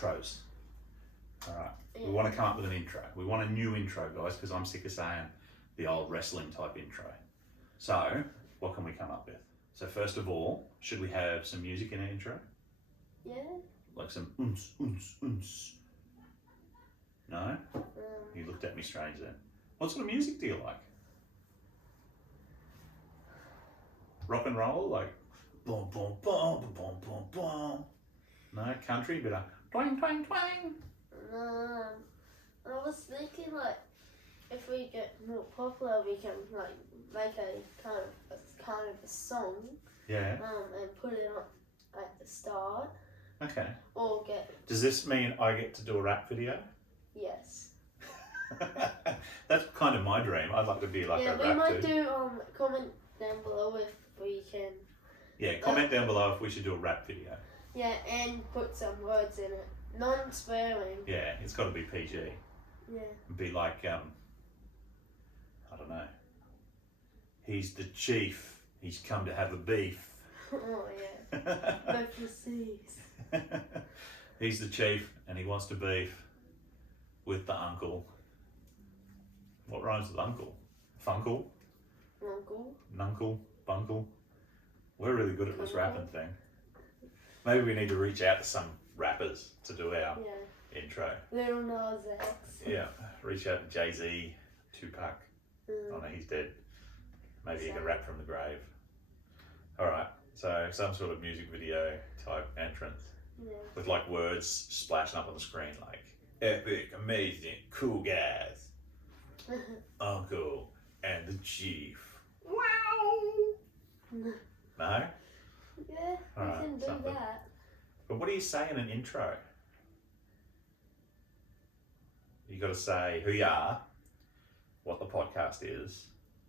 intros. All right. Yeah. We want to come up with an intro. We want a new intro, guys, because I'm sick of saying the old wrestling type intro. So, what can we come up with? So first of all, should we have some music in our intro? Yeah. Like some uns, uns, uns. No? You looked at me strange then. What sort of music do you like? Rock and roll, like boom, boom, boom, boom, boom, boom. No, country, but twang, twang, twang. I was thinking like if we get more popular, we can like make a kind of a song. Yeah. And put it on at the start. Okay. Or get. Does this mean I get to do a rap video? Yes. That's kind of my dream. I'd like to be like a rap we might dude. do comment down below if we can. Yeah, comment down below if we should do a rap video. Yeah, and put some words in it. Non-swearing. Yeah, it's got to be PG. Yeah. Be like, I don't know. He's the chief. He's come to have a beef. Oh yeah. Overseas. He's the chief and he wants to beef with the uncle. What rhymes with uncle? Funkle? Uncle. Nunkle? Bunkle? We're really good at this rapping thing. Maybe we need to reach out to some rappers to do our intro. Little Nas X. Yeah, reach out to Jay-Z, Tupac. Oh no, he's dead. Maybe he can rap from the grave. Alright, so some sort of music video type entrance. Yeah. With like words splashing up on the screen like epic, amazing, cool guys. Uncle and the chief. Wow! No? Yeah, we can do something. that. But what do you say in an intro? You got to say who you are, what the podcast is,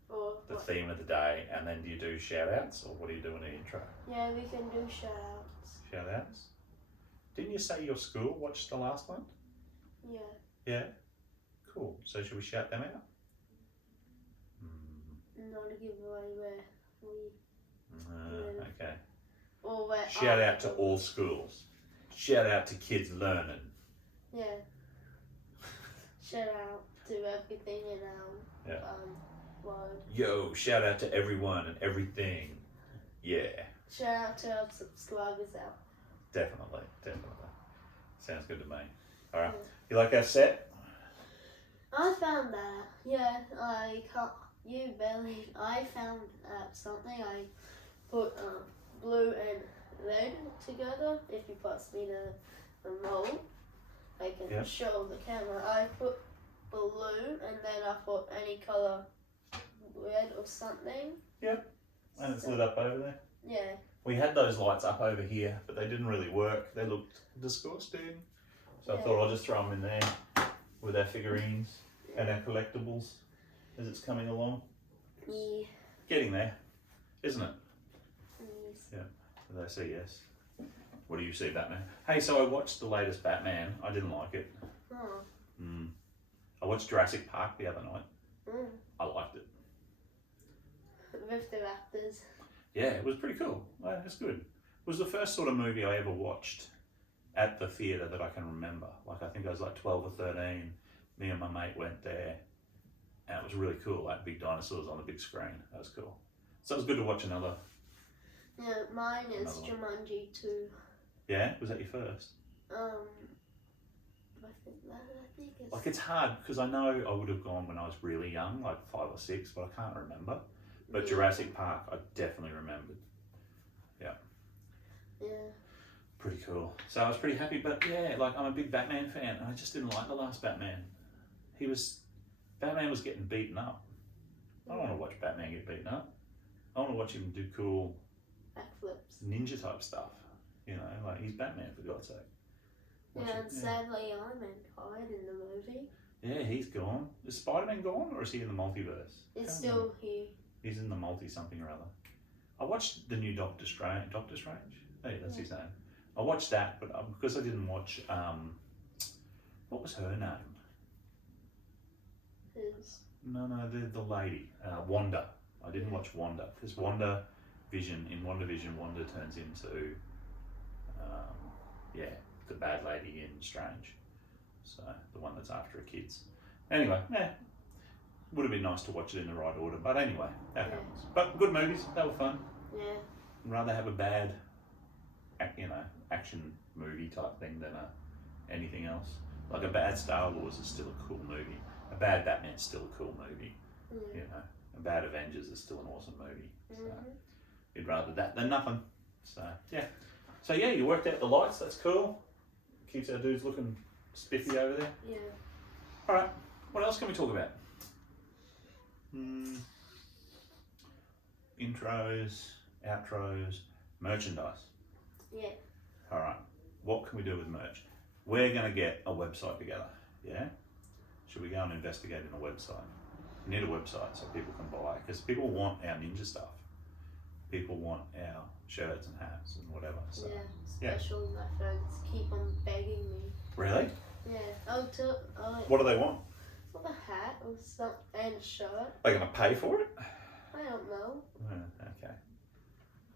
Or the what? theme of the day, and then do you do shout outs or what do you do in an intro? Yeah, we can do shout-outs. Shout outs? Didn't you say your school watched the last one? Yeah. Yeah? Cool. So should we shout them out? Not a giveaway where we. Okay. Or where. Shout out to all schools. Shout out to kids learning. Yeah. Shout out to everything in our world. Yo, shout out to everyone and everything. Yeah. Shout out to our subscribers out. Definitely. Sounds good to me. Alright. You like our set? I found that. Yeah, I can't. You barely. I found something. I put blue and red together. If you pass me the remote, I can show the camera. I put blue and then I put any color, red or something. Yep. And it's lit up over there. Yeah. We had those lights up over here, but they didn't really work. They looked disgusting. So I thought I'll just throw them in there with our figurines and our collectibles as it's coming along. Yeah. Getting there, isn't it? Yes. Yeah. Did I say yes? What do you see, Batman? Hey, so I watched the latest Batman. I didn't like it. Oh. I watched Jurassic Park the other night. I liked it. With the raptors. Yeah, it was pretty cool. It's good. It was the first sort of movie I ever watched at the theatre that I can remember. Like I think I was like 12 or 13. Me and my mate went there and it was really cool. Like big dinosaurs on the big screen. That was cool. So it was good to watch another. Yeah, mine is Jumanji 2. Yeah? Was that your first? I think it's... Like it's hard because I know I would have gone when I was really young, like 5 or 6, but I can't remember. But Jurassic Park, I definitely remembered. Yeah. Yeah. Pretty cool. So I was pretty happy, but yeah, like I'm a big Batman fan and I just didn't like the last Batman. Batman was getting beaten up. I don't want to watch Batman get beaten up. I want to watch him do cool backflips, ninja type stuff. You know, like he's Batman for God's sake. And sadly Iron Man died in the movie. Yeah, he's gone. Is Spider-Man gone or is he in the multiverse? It's still here. He's in the multi something or other. I watched the new Doctor Strange. Hey, that's his name. I watched that, but because I didn't watch, what was her name? Who's? No, the lady, Wanda. I didn't watch Wanda because WandaVision, Wanda turns into, the bad lady in Strange. So the one that's after her kids. Anyway, yeah, would have been nice to watch it in the right order. But anyway, that happens. But good movies. They were fun. Yeah. I'd rather have a bad, action movie type thing than anything else. Like a bad Star Wars is still a cool movie. A bad Batman's still a cool movie. Mm. You know, a bad Avengers is still an awesome movie. So Mm-hmm. you'd rather that than nothing. So yeah. So yeah, you worked out the lights. That's cool. Keeps our dudes looking spiffy over there. Yeah. All right. What else can we talk about? Intros, outros, merchandise. Yeah. All right. What can we do with merch? We're going to get a website together. Yeah? Should we go and investigate in a website? We need a website so people can buy. Because people want our ninja stuff. People want our shirts and hats and whatever. So. Yeah. Especially my friends keep on begging me. Really? Yeah. What do they want? For the hat or something and a shirt. Are they going to pay for it? I don't know. Okay.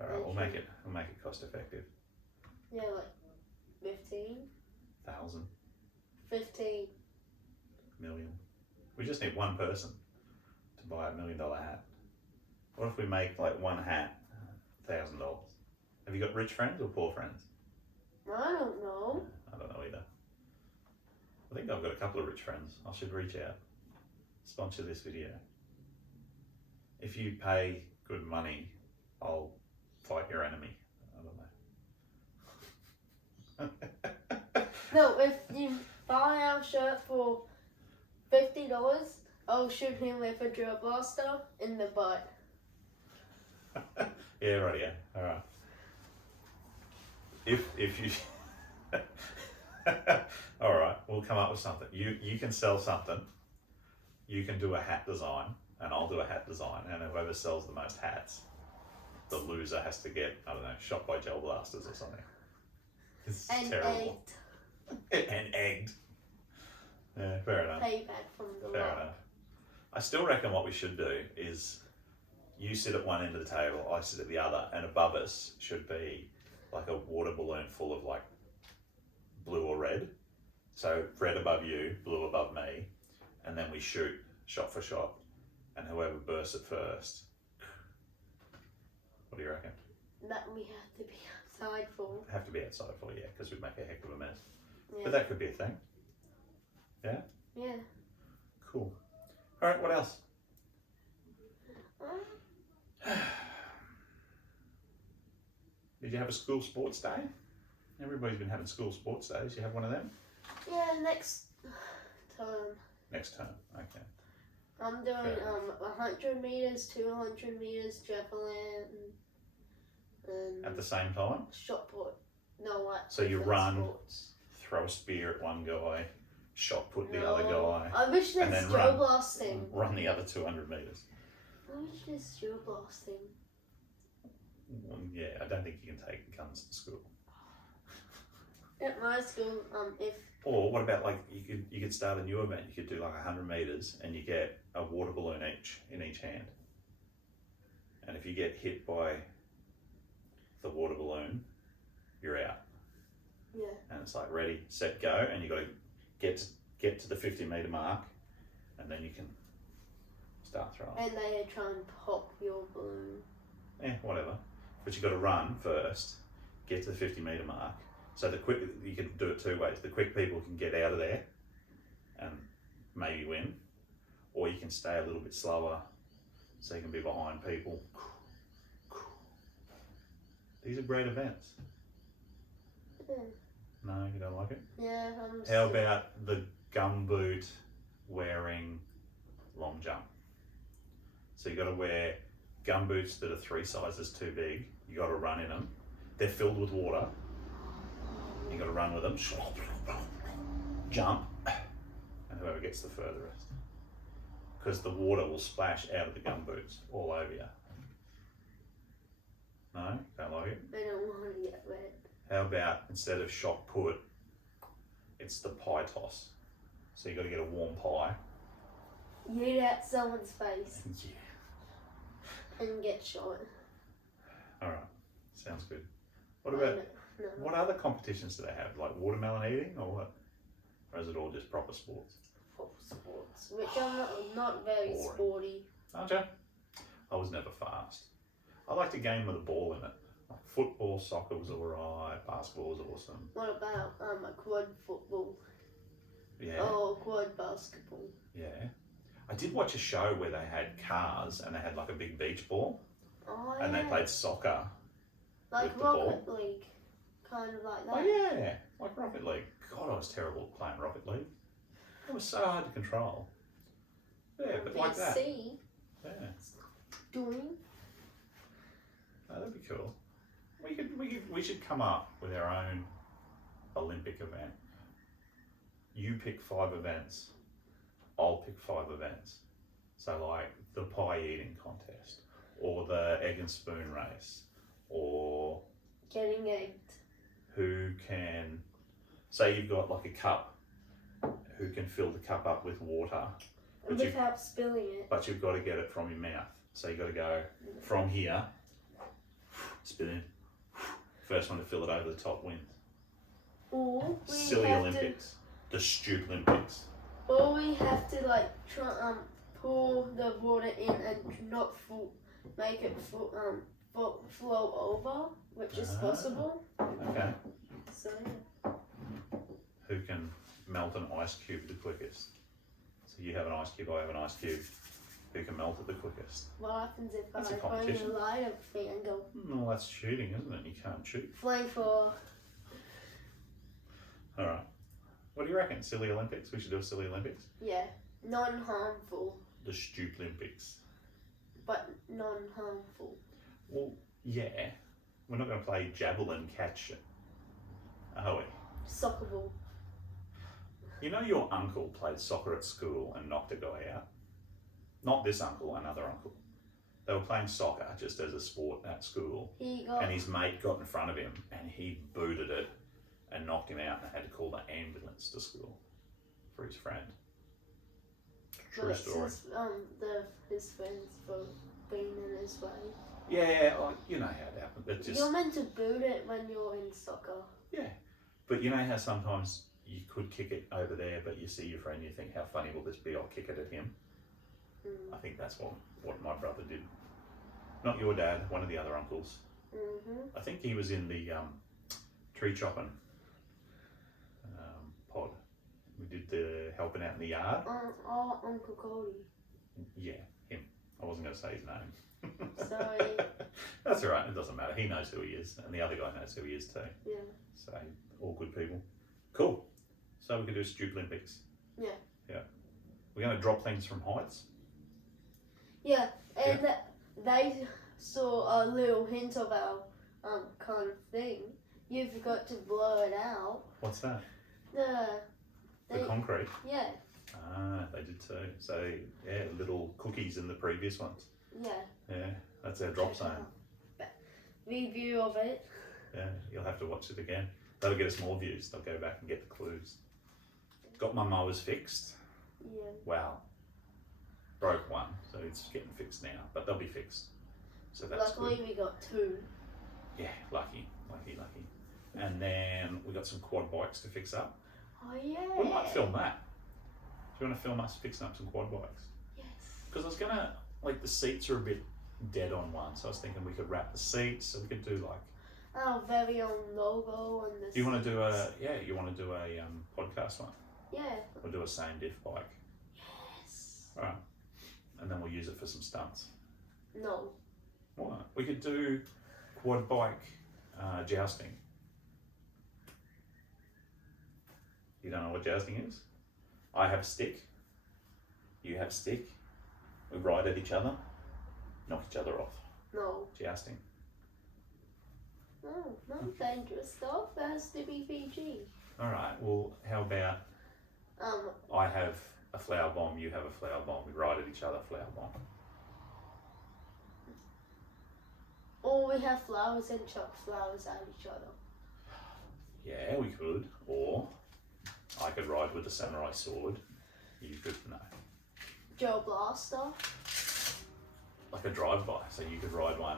All right. We'll make it cost effective. Yeah, like 15. 1,000. 15. Million. We just need one person to buy $1 million hat. What if we make like one hat $1,000? Have you got rich friends or poor friends? I don't know. I don't know either. I think I've got a couple of rich friends. I should reach out. Sponsor this video. If you pay good money, I'll fight your enemy. I don't know. No, if you buy our shirt for $50, I'll shoot him with a drill blaster in the butt. Yeah, right, yeah. Alright. If you alright, we'll come up with something. You can sell something. You can do a hat design and I'll do a hat design, and whoever sells the most hats, the loser has to get, I don't know, shot by gel blasters or something. It's terrible. Egged. And egged. Yeah, fair enough. Payback from the Fair lot. enough. I still reckon what we should do is you sit at one end of the table, I sit at the other, and above us should be like a water balloon full of like blue or red. So red above you, blue above me, and then we shoot shot for shot, and whoever bursts it first. What do you reckon? That we have to be outside for. Have to be outside for, yeah, because we'd make a heck of a mess. Yeah. But that could be a thing. Yeah? Yeah. Cool. All right, what else? Did you have a school sports day? Everybody's been having school sports days. You have one of them? Yeah, next term. Next term, okay. I'm doing Fair 100 meters, 200 meters, javelin, and At the same time? shot put. No, what? So you different run, sports. throw a spear at one guy, shot put the other guy, I wish and there's then drill blasting. run the other 200 metres. I wish there's drill blasting. Well, yeah, I don't think you can take guns to school. At my school, if Or what about like you could start a new event. You could do like 100 metres and you get a water balloon each in each hand. And if you get hit by the water balloon, you're out. yeah, And it's like ready, set, go, and you got to get to the 50-metre mark, and then you can start throwing. and they try and pop your balloon. Whatever. But you got to run first, get to the 50-metre mark. So you can do it two ways. The quick people can get out of there and maybe win, or you can stay a little bit slower so you can be behind people. These are great events. Yeah, No, you don't like it? yeah. How about the gumboot wearing long jump? So you got to wear gumboots that are 3 sizes too big. You got to run in them. They're filled with water. You got to run with them. Jump, and whoever gets the furthest, because the water will splash out of the gumboots all over you. No, don't like it. They don't want to get wet. How about instead of shot put, it's the pie toss. So you got to get a warm pie. Eat at someone's face Yeah. and get shot. All right, sounds good. What about No. What other competitions do they have? Like watermelon eating or what? Or is it all just proper sports? Proper sports, which are not very Boring. sporty. Aren't you? I was never fast. I liked a game with a ball in it. Like football, soccer was alright, basketball was awesome. What about a quad football? Yeah. Or quad basketball? Yeah. I did watch a show where they had cars and they had like a big beach ball Oh, and yeah. they played soccer. Like with the Rocket ball. League. Kind of like that. Oh yeah, like Rocket League. God, I was terrible at playing Rocket League. It was so hard to control. Yeah, but like that. See, Yeah, doing. oh, that'd be cool. We should come up with our own Olympic event. You pick 5 events. I'll pick 5 events. So like the pie eating contest, or the egg and spoon race, or Getting egged. who can, say you've got like a cup, who can fill the cup up with water, but Without spilling it. but you've got to get it from your mouth. So you've got to go from here, spit in. First one to fill it over the top wins. Or we Silly have Olympics. The stupid Olympics. Or we have to like try pour the water in and not make it flow over, which is possible. Okay. So Who can melt an ice cube the quickest? So you have an ice cube, I have an ice cube. Who can melt it the quickest? what happens if That's a I bring competition. a lighter thing and go No, that's shooting, isn't it? You can't shoot. flame for? All right. What do you reckon? Silly Olympics? We should do a Silly Olympics? Yeah, non-harmful, The Stupid Olympics. but non-harmful. Well, yeah. We're not going to play javelin catch, are we? Soccer ball. You know your uncle played soccer at school and knocked a guy out? Not this uncle, another uncle. They were playing soccer just as a sport at school, He got and his mate got in front of him and he booted it and knocked him out and had to call the ambulance to school for his friend. True but story. his friends for being in his way. Yeah, oh, you know how it happened. It just, You're meant to boot it when you're in soccer. yeah. But you know how sometimes you could kick it over there, but you see your friend, you think, how funny will this be? I'll kick it at him. I think that's what my brother did. Not your dad, one of the other uncles. Mm-hmm. I think he was in the tree chopping pod. We did the helping out in the yard. Uncle Cody. Yeah, him. I wasn't going to say his name. Sorry. That's all right. It doesn't matter. He knows who he is, and the other guy knows who he is too. Yeah. So all good people. Cool. So we could do Stupid Olympics. Yeah. Yeah. We're going to drop things from heights. Yeah, and they saw a little hint of our kind of thing. You forgot to blow it out. What's that? The concrete. Yeah. Ah, they did too. So yeah, little cookies in the previous ones. Yeah. Yeah, that's our drop zone. Review of it. Yeah, you'll have to watch it again. That'll get us more views. They'll go back and get the clues. Got my mowers fixed. Yeah. Wow. Broke one, so it's getting fixed now, but they'll be fixed. So that's Luckily good. we got 2. Yeah, lucky. And then we got some quad bikes to fix up. Oh yeah. We might film that. Do you want to film us fixing up some quad bikes? Yes. Because I was gonna, like, the seats are a bit dead on one, so I was thinking we could wrap the seats, so we could do like. Our very own logo and the. Do you want to do you want to do a podcast one? Yeah. We'll do a same diff bike. Yes. All right. And then we'll use it for some stunts. No. What? We could do quad bike jousting. You don't know what jousting is? I have a stick. You have a stick. We ride at each other, knock each other off. No. Jousting. No. Not dangerous stuff. That has to be PG. All right. Well, how about I have a flower bomb, you have a flower bomb. We ride at each other, flower bomb. Or we have flowers and chuck flowers at each other. Yeah, we could. Or I could ride with a samurai sword. You could, no. Joe Blaster. Like a drive-by, so you could ride one.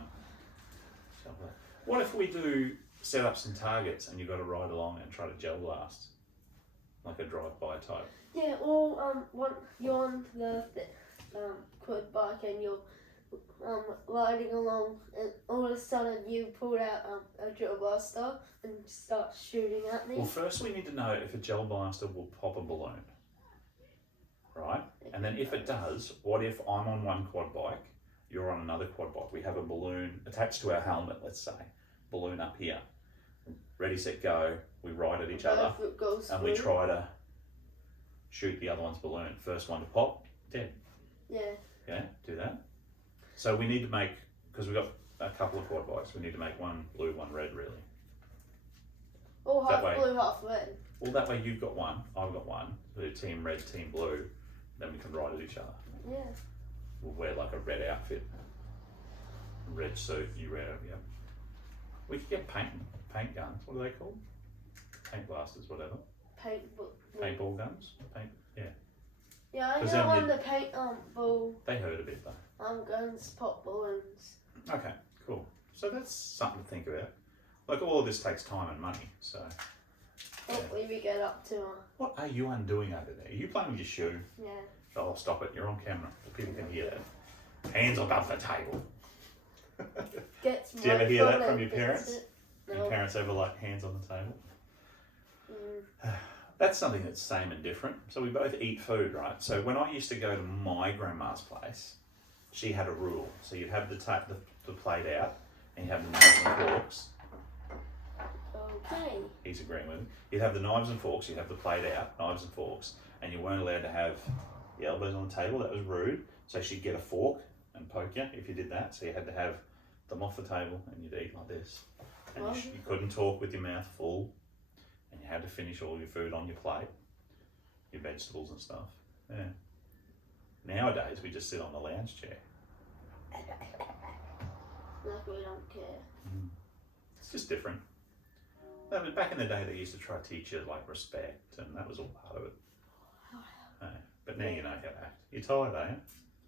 What if we do set up some targets and you've got to ride along and try to gel blast, like a drive-by type. Yeah, or you're on the quad bike and you're riding along, and all of a sudden you pull out a gel blaster and start shooting at me. Well, first we need to know if a gel blaster will pop a balloon, right? And then if it does, what if I'm on one quad bike, you're on another quad bike, we have a balloon attached to our helmet, let's say, balloon up here, ready, set, go, we ride at each other and we try to shoot the other one's balloon. First one to pop, dead. Yeah. Yeah, do that. So we need to make, because we've got a couple of quad bikes, we need to make one blue, one red, really. Or half blue, half red. Well, that way you've got one, I've got one. We do team red, team blue, then we can ride at each other. Yeah. We'll wear like a red outfit, red suit, you red, yeah. We could get paint guns. What are they called? Paint blasters, whatever. Paintball guns. Yeah. Yeah, I know on the paint ball. They hurt a bit though. Guns pop balloons. Okay, cool. So that's something to think about. Like all of this takes time and money, so. Hopefully we get up to. What are you undoing over there? Are you playing with your shoe? Yeah. Oh, stop it! You're on camera. People can hear that. Hands above the table. Do you ever hear that from your parents? No. Your parents ever like hands on the table? Mm. That's something that's same and different. So we both eat food, right? So when I used to go to my grandma's place, she had a rule. So you'd have the plate out, and you have the knives and forks. Okay. He's agreeing with me. You'd have the knives and forks, you'd have the plate out, knives and forks, and you weren't allowed to have the elbows on the table. That was rude. So she'd get a fork and poke you if you did that. So you had to have them off the table and you'd eat like this. And you couldn't talk with your mouth full, and you had to finish all your food on your plate, your vegetables and stuff. Yeah. Nowadays we just sit on the lounge chair. Like we don't care. It's just different. No, but back in the day they used to try to teach you like respect, and that was all part of it. But now you know how to act. You're tired, are you?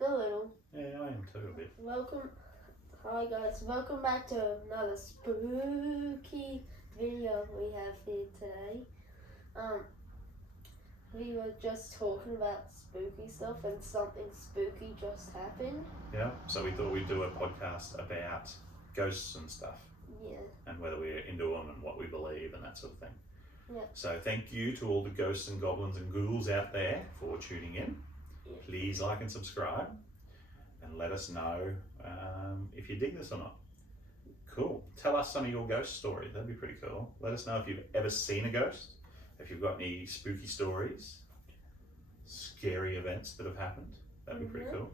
A little. Yeah, I am too a bit. Hi guys, welcome back to another spooky video we have here today. We were just talking about spooky stuff and something spooky just happened. Yeah, so we thought we'd do a podcast about ghosts and stuff. Yeah. And whether we're into them and what we believe and that sort of thing. Yeah. So thank you to all the ghosts and goblins and ghouls out there for tuning in. Yeah. Please like and subscribe and let us know if you dig this or not. Cool. Tell us some of your ghost stories. That'd be pretty cool. Let us know if you've ever seen a ghost, if you've got any spooky stories, scary events that have happened. That'd be pretty cool.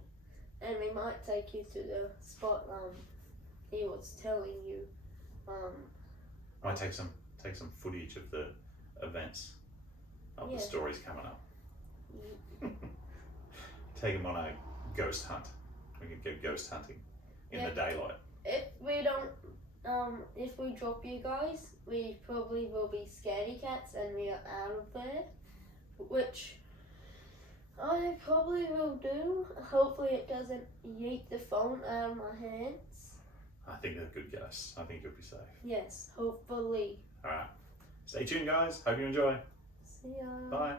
And we might take you to the spot he was telling you. Might take some footage of the events of the stories coming up. Take them on a ghost hunt. We could go ghost hunting in the daylight. If we don't, if we drop you guys, we probably will be scaredy cats and we are out of there, which I probably will do. Hopefully it doesn't yeet the phone out of my hands. I think they're good ghosts. I think you'll be safe. Yes, hopefully. Alright. Stay tuned, guys. Hope you enjoy. See ya. Bye.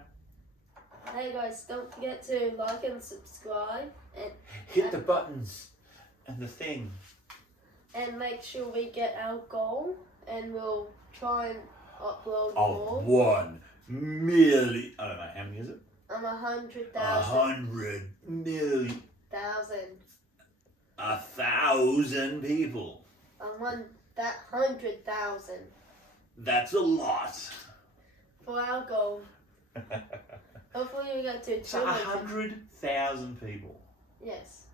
Hey guys, don't forget to like and subscribe and hit the buttons and the thing. And make sure we get our goal, and we'll try and upload more. 1 million. I don't know, how many is it? 100,000. 100 million. 1,000 people. 100,000. That's a lot. For our goal. Hopefully we get to 200. So 100,000 people. Yes.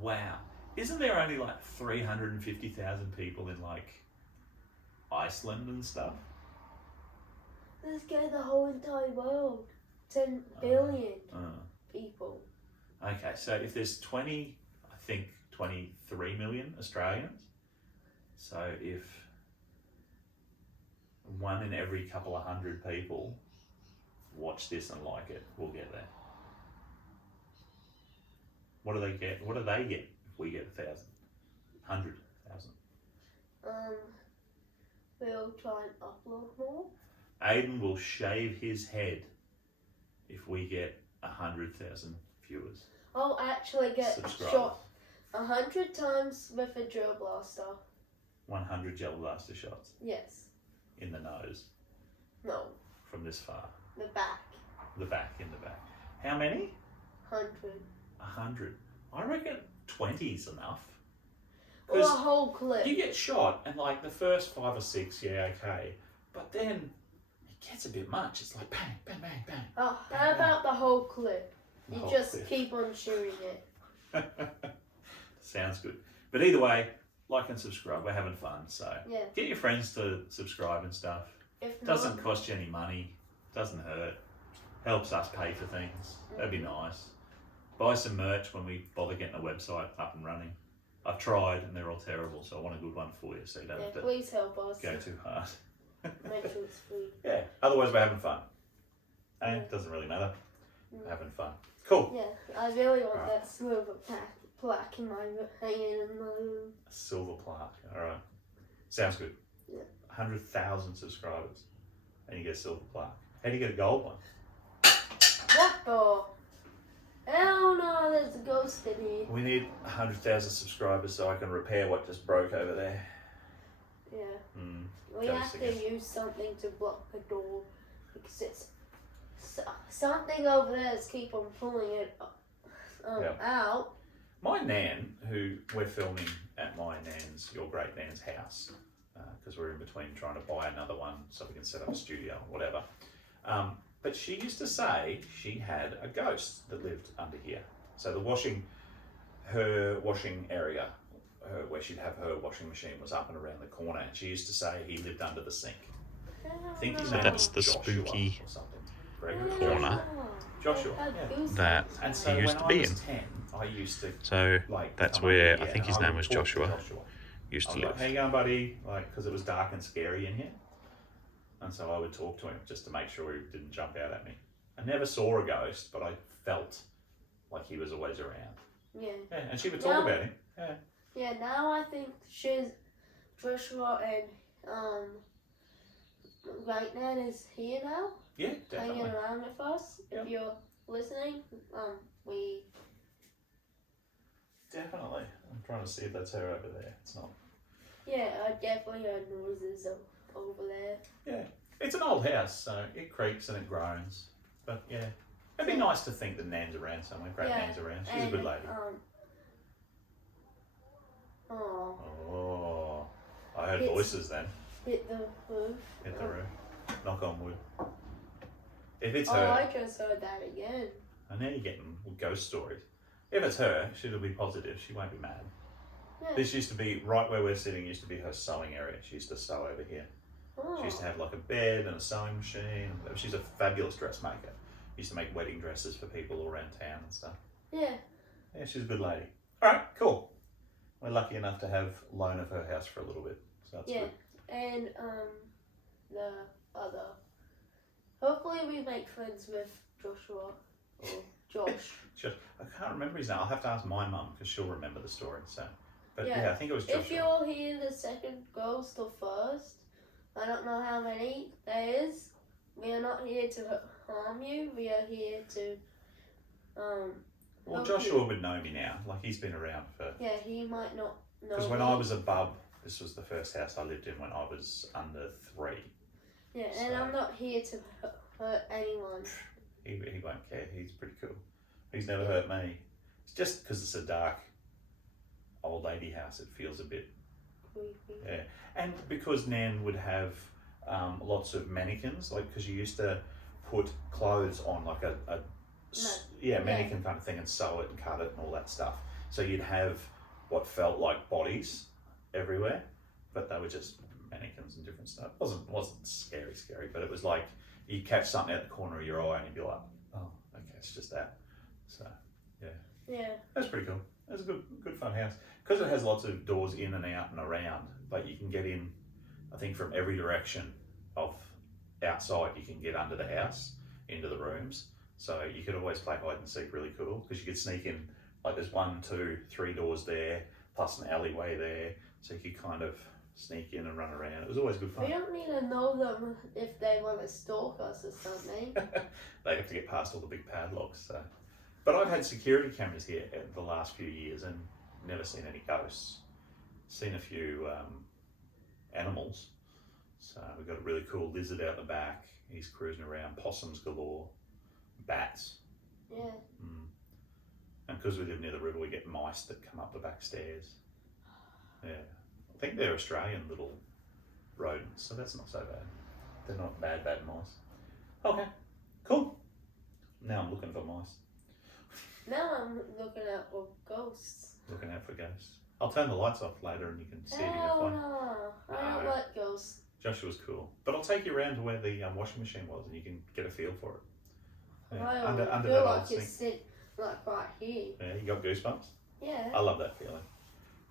Wow. Isn't there only like 350,000 people in like Iceland and stuff? Let's get the whole entire world. 10 billion people. Okay, so if there's 23 million Australians, so if 1 in every couple of hundred people watch this and like it, we'll get there. What do they get? What do they get if we get 1,000? 100,000? we'll try and upload more. Aiden will shave his head if we get 100,000 viewers. I'll actually get Subscribers. shot 100 times with a drill blaster. 100 gel blaster shots Yes. in the nose No. from this far. The back. The back, in the back. How many? 100. 100. I reckon 20's enough. Or a whole clip. You get shot, and like the first 5 or 6, yeah, okay. But then it gets a bit much. It's like bang, bang, bang, bang. Oh, how about the whole clip? The You whole just clip. keep on shooting it. Sounds good. But either way, like and subscribe. We're having fun. So Yeah. get your friends to subscribe and stuff. If Doesn't not, cost you any money. Doesn't hurt. Helps us pay for things. That'd be nice. Buy some merch when we bother getting a website up and running. I've tried and they're all terrible, so I want a good one for you so you don't yeah, have to please help us. go too hard. Make sure it's free. Yeah, otherwise we're having fun. And Yeah. it doesn't really matter. Mm. We're having fun. Cool. Yeah, I really want Alright. that silver plaque in my hanging in my room. A silver plaque. Alright. Sounds good. Yeah. 100,000 subscribers. And you get a silver plaque. How do you get a gold one? What the? Hell no, there's a ghost in here. We need 100,000 subscribers so I can repair what just broke over there. Yeah. Mm. We Ghost have to again. use something to block the door because it's something over there is keep on pulling it Yeah. out. My nan, who we're filming at my nan's, your great nan's house, because we're in between trying to buy another one so we can set up a studio or whatever. But she used to say she had a ghost that lived under here. So her washing area, where she'd have her washing machine was up and around the corner. And she used to say he lived under the sink. I think his So name that's was the Joshua spooky or something. Gregory corner. Joshua, I had yeah. goosebumps. That And he so used when to I be was in. 10, I used to So like that's come where over I here think his and I name would was talk to Joshua. Used I to was like, live. how you going, buddy? Like, because it was dark and scary in here. And so I would talk to him just to make sure he didn't jump out at me. I never saw a ghost, but I felt like he was always around. Yeah. Yeah, and she would talk Now- about him. Yeah. Yeah, now I think she's Joshua and right now is here now, Yeah, hanging definitely. around with us. Yep. If you're listening, we Definitely. I'm trying to see if that's her over there. It's not. I definitely heard noises over there. Yeah. It's an old house, so it creaks and it groans. But yeah. It'd be nice to think that Nan's around somewhere. Great Yeah, Nan's around. She's a good lady. Oh. I heard It's- voices then. Hit the roof. Hit the roof. Knock on wood. If it's Oh, her, I just heard that again. and now you're getting ghost stories. If it's her, she'll be positive. She won't be mad. Yeah. This used to be, right where we're sitting, used to be her sewing area. She used to sew over here. Oh. She used to have like a bed and a sewing machine. She's a fabulous dressmaker. Used to make wedding dresses for people all around town and stuff. Yeah. Yeah, she's a good lady. All right, cool. We're lucky enough to have loan of her house for a little bit. So that's Yeah. good. And the other. Hopefully we make friends with Joshua or Josh. I can't remember his name. I'll have to ask my mum because she'll remember the story. So, but Yeah. yeah, I think it was Joshua. If you're here the second ghost or first, I don't know how many there is. We are not here to harm you. We are here to Well, help Joshua you. would know me now. Like he's been around for. Yeah, he might not know. Because when me. I was a bub, this was the first house I lived in when I was under 3. Yeah, and so- I'm not here to hurt anyone. He won't care. He's pretty cool. He's never hurt me. It's just because it's a dark old lady house. It feels a bit. Creepy. Yeah, and because Nan would have lots of mannequins, like because you used to put clothes on like mannequin kind of thing and sew it and cut it and all that stuff. So you'd have what felt like bodies everywhere, but they were just mannequins and different stuff. It wasn't scary, but it was like you catch something out the corner of your eye and you'd be like, oh, okay, it's just that. So Yeah. that's pretty cool. It's a good fun house because it has lots of doors in and out and around. But you can get in, I think, from every direction of outside. You can get under the house into the rooms. So you could always play hide and seek really cool because you could sneak in. Like there's 1, 2, 3 doors there plus an alleyway there. So you could kind of sneak in and run around. It was always good We fun. don't need to know them if they want to stalk us or something. They have to get past all the big padlocks. So. But I've had security cameras here the last few years and never seen any ghosts. Seen a few animals. So we've got a really cool lizard out the back. He's cruising around. Possums galore. Bats. Yeah. And because we live near the river, we get mice that come up the back stairs. Yeah. I think they're Australian little rodents, so that's not so bad. They're not bad mice. Okay, cool. Now I'm looking for mice. Now I'm looking out for ghosts. Looking out for ghosts. I'll turn the lights off later and you can see if you can Hell find. no. I don't No. like ghosts. Joshua's cool. But I'll take you around to where the washing machine was and you can get a feel for it. Yeah. I Under feel that like old it's sink. like right here. Yeah, you got goosebumps? Yeah. I love that feeling.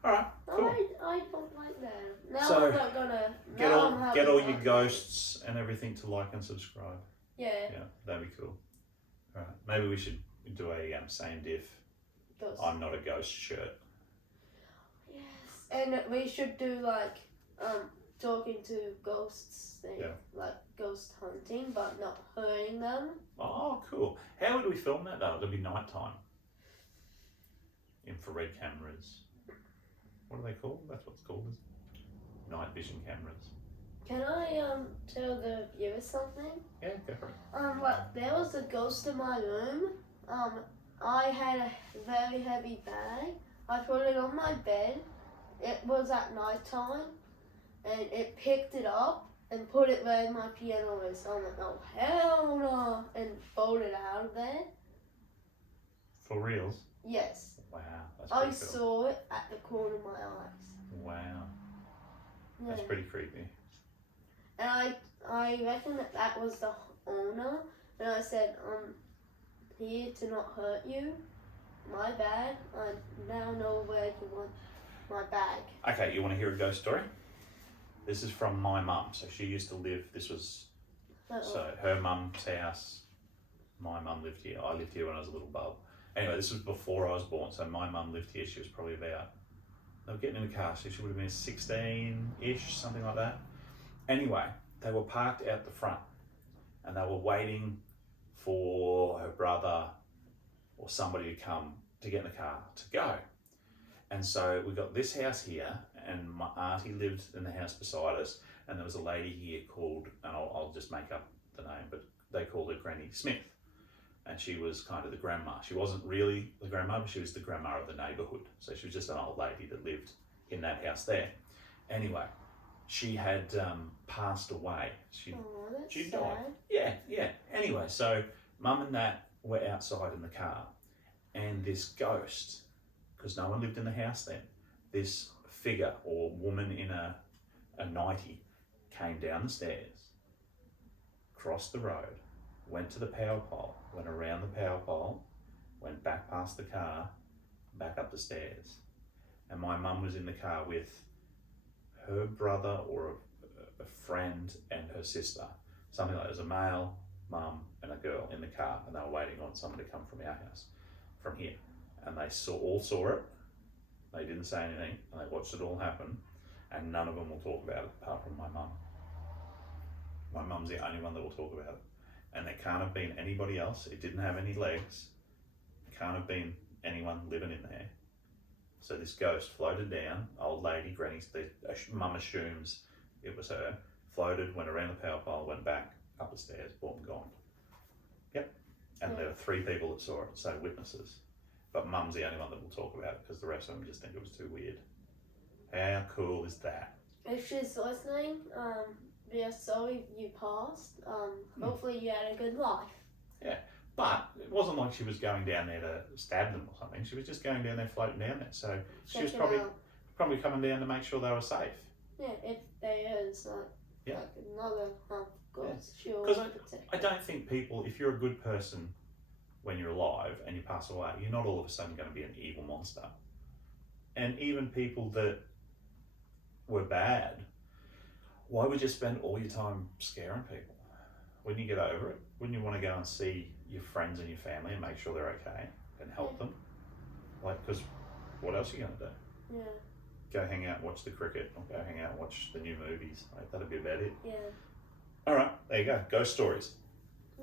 Alright, cool. I don't like that. Now So, I'm not gonna. Get now all, I'm get all having your nightmares. ghosts and everything to like and subscribe. Yeah. Yeah, that'd be cool. Alright, maybe we should do a same diff. Ghosts. I'm not a ghost shirt. Yes. And we should do like talking to ghosts thing. Yeah. Like ghost hunting, but not hurting them. Oh, cool. How would we film that though? It'll be nighttime. Infrared cameras. What are they called? That's what it's called. Night vision cameras. Can I tell the viewers something? Yeah, go for it. Like there was a ghost in my room. I had a very heavy bag. I put it on my bed. It was at night time, and it picked it up and put it where my piano is. I'm like, oh hell no, and bolted out of there. For reals? Yes, Wow, that's I pretty cool. saw it at the corner of my eyes. Wow, Yeah. that's pretty creepy. And I reckon that was the owner. And I said, I'm here to not hurt you. My bad. I now know where you want my bag. Okay, you want to hear a ghost story? This is from my mum. So she used to live, this was, so her mum's house, my mum lived here. I lived here when I was a little bub. Anyway, this was before I was born. So my mum lived here. She was probably about, they were getting in the car, so she would have been 16-ish, something like that. Anyway, they were parked out the front and they were waiting for her brother or somebody to come to get in the car to go. And so we got this house here, and my auntie lived in the house beside us, and there was a lady here called, and I'll just make up the name, but they called her Granny Smith. And she was kind of the grandma. She wasn't really the grandma, but she was the grandma of the neighbourhood. So she was just an old lady that lived in that house there. Anyway, she had passed away. Oh, that's She sad. died. Yeah. Anyway, so Mum and Dad were outside in the car, and this ghost, because no one lived in the house then, this figure or woman in a nightie came down the stairs, crossed the road, went to the power pole, went around the power pole, went back past the car, back up the stairs. And my mum was in the car with her brother or a friend and her sister. Something like, there's a male, mum and a girl in the car, and they were waiting on someone to come from our house, from here. And they all saw it. They didn't say anything, and they watched it all happen, and none of them will talk about it apart from my mum. My mum's the only one that will talk about it. And there can't have been anybody else. It didn't have any legs. It can't have been anyone living in there. So this ghost floated down, old lady, Granny, mum assumes it was her, floated, went around the power pole, went back up the stairs, boom, gone. Yep. And there were 3 people that saw it, so witnesses. But mum's the only one that will talk about it because the rest of them just think it was too weird. How cool is that? If she's listening, we are sorry you passed. Hopefully you had a good life. Yeah, but it wasn't like she was going down there to stab them or something. She was just going down there, floating down there. So she was probably coming down to make sure they were safe. Yeah, if there is like another ghost, she'll protect. I don't think people, if you're a good person when you're alive and you pass away, you're not all of a sudden going to be an evil monster. And even people that were bad, why would you spend all your time scaring people? When you get over it, wouldn't you want to go and see your friends and your family and make sure they're okay and help them? Like, because what else are you going to do? Yeah. go hang out and watch the cricket, or go hang out and watch the new movies. Like, that'd be about it. Yeah. All right, there you go. Ghost stories.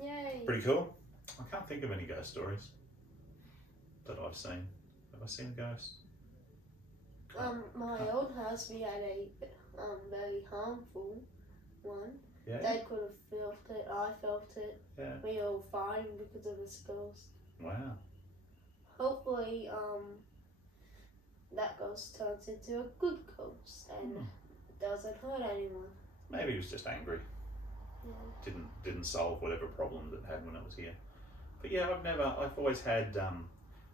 Yay. Pretty cool. I can't think of any ghost stories that I've seen. Have I seen a ghost? My old house, we had a very harmful one. Yeah. Dad could have felt it. I felt it. Yeah. We were all fine because of his ghost. Wow. Hopefully, that ghost turns into a good ghost and doesn't hurt anyone. Maybe he was just angry. Yeah. Didn't solve whatever problem that had when it was here. But yeah, I've always had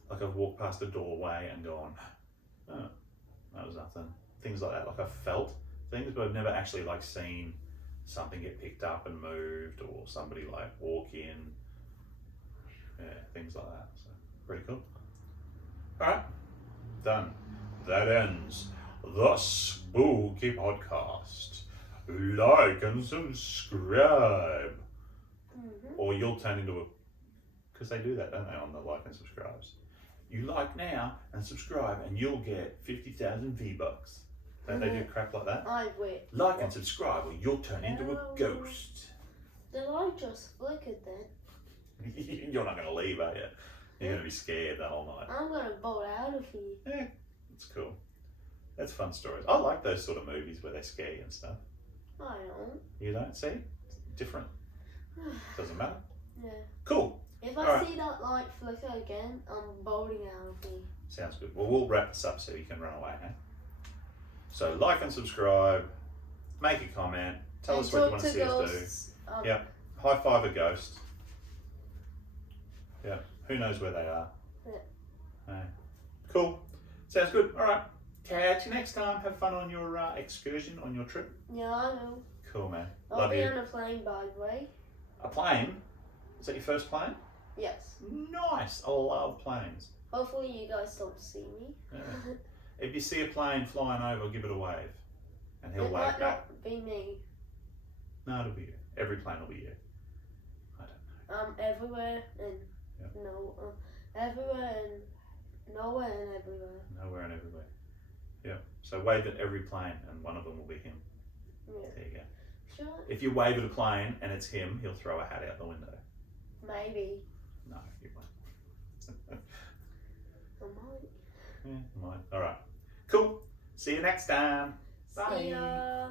like I've walked past a doorway and gone, oh, that was nothing. Things like that. Like I've felt things, but I've never actually like seen something get picked up and moved, or somebody like walk in. Yeah, things like that. So pretty cool. All right, done. That ends the Spooky Podcast. Like and subscribe, or you'll turn into a. Because they do that, don't they, on the like and subscribes? You like now and subscribe, and you'll get 50,000 V-Bucks. Don't they do crap like that? I wait. Like and subscribe, or you'll turn into a ghost. The light just flickered then. You're not going to leave, are you? You're going to be scared the whole night. I'm going to bolt out of here. Yeah, it's cool. That's fun stories. I like those sort of movies where they scare you and stuff. I don't. You don't? See? Different. Doesn't matter. Yeah. Cool. If I see that light flicker again, I'm bolting out of here. Sounds good. Well, we'll wrap this up so you can run away, huh? So like and subscribe, make a comment, tell us what you want to see us do. Yeah. High five a ghost. Yeah. Who knows where they are? Yeah. Hey. Cool. Sounds good. All right. Catch you next time. Have fun on your excursion, on your trip. Yeah, I know. Cool, man. I'll be on a plane, by the way. A plane? Is that your first plane? Yes. Nice. I love planes. Hopefully you guys don't see me. Yeah. If you see a plane flying over, give it a wave. And he'll It wave might back. not be me. No, it'll be you. Every plane will be you. I don't know. Everywhere and everywhere and nowhere and everywhere. Nowhere and everywhere. Yeah. So wave at every plane and one of them will be him. Yeah. There you go. Sure. If you wave at a plane and it's him, he'll throw a hat out the window. Maybe. No, you won't. I might. Yeah, you might. All right. Cool. See you next time. Bye. See ya.